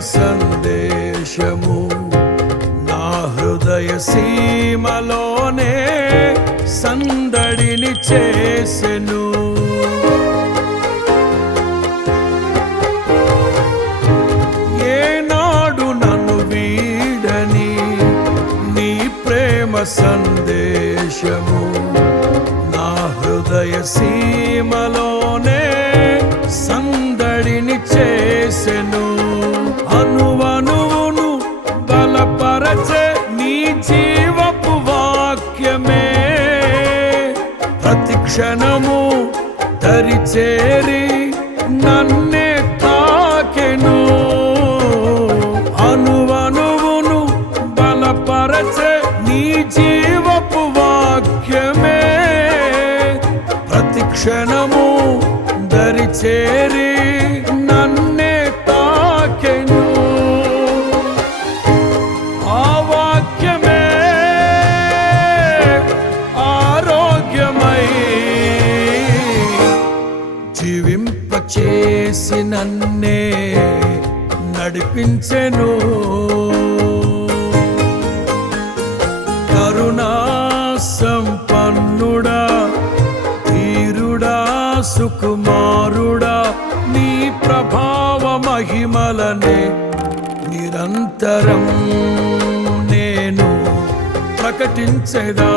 సందేశము నా హృదయ సీమలోనే సందడిని చేసెను. ఏనాడు నన్ను వీడని నీ ప్రేమ సందేశము నా హృదయ సీమలోనే సందడిని చేసెను. అనువనువును బలపరచే నీ జీవపు వాక్యమే ప్రతి క్షణము దరిచేరి నన్నే తాకెను. అనువనువును బలపరచే నీ జీవపు వాక్యమే ప్రతి క్షణము దరిచేరి నన్నే తాకెను. ఆ వాక్యమే ఆరోగ్యమై జీవింపచేసి నన్నే నడిపించెను. కరుణా సంపన్నుడా ధీరుడా సుకుమారుడా నీ ప్రభావ మహిమలనే నిరంతరం నేను ప్రకటించెదా.